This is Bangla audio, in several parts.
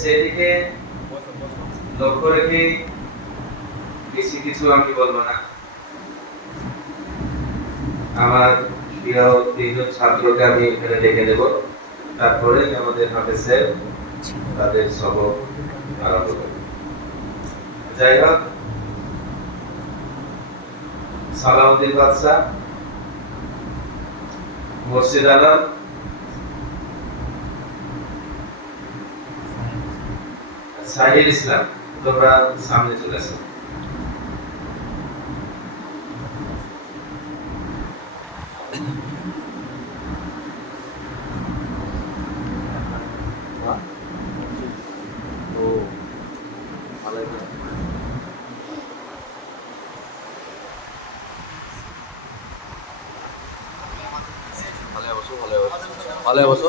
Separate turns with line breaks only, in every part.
সেদিকে লক্ষ্য রেখে বেশি কিছু আমি বলব না। আমার প্রিয় তিনজন ছাত্রকে আমি এখানে ডেকে দেব তারপরে আমাদের হাফেজের তাদের সবক আরম্ভ করবে। যাই হোক, সালাউদ্দিন বাদশাহ, মুর্শিদ আলম সাহিল ইসলাম তোমরা সামনে চলে আসো।
ভালো বসো ভালো বসো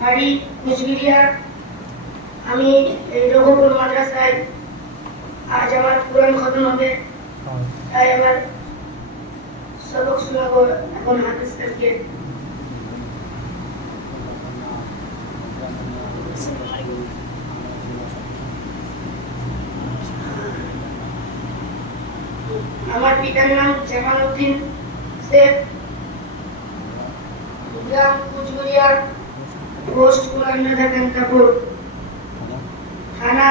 বাড়ি কুচবিড়িয়া আমি রঘুপুর মাদ্রাসায় আজ আমার কোরআন খতম হবে। তাই আমার সবক শোনাবো এখন হাদিস আমার পিতার নাম জামাল উদ্দিন শেখ। গ্রাম কুচবিড়িয়া পোস্ট পুরান্নাথা কান্তাপুর থানা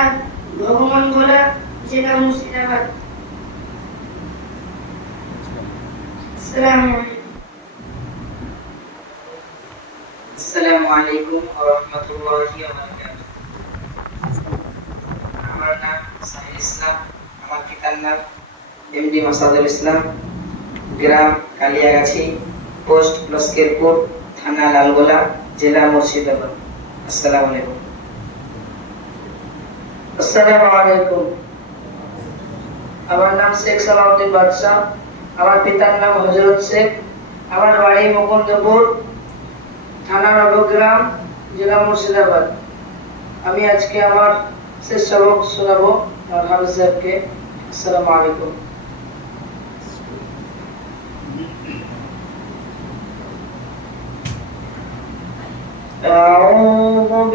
ভগবানগোলা জেলা মুর্শিদাবাদ।
আমার নাম ইসলাম, আমার পিতার নাম এমডি মাসাদুল ইসলাম। গ্রাম কালিয়াগাছি, পোস্ট লস্কেরপুর, থানা লালগোলা। জেলা মুর্শিদাবাদ আসসালামু আলাইকুম
আসসালামু আলাইকুম আমার নাম শেখ সালাউদ্দিন বাদশাহ আমার পিতার নাম হজরত শেখ আমার বাড়ি মুকুন্দপুর থানা নবগ্রাম জেলা মুর্শিদাবাদ আমি আজকে আমার শেষ সবক শোনাবো আমার হাফিজ সাহেবকে আসসালামু আলাইকুম أعوذ بالله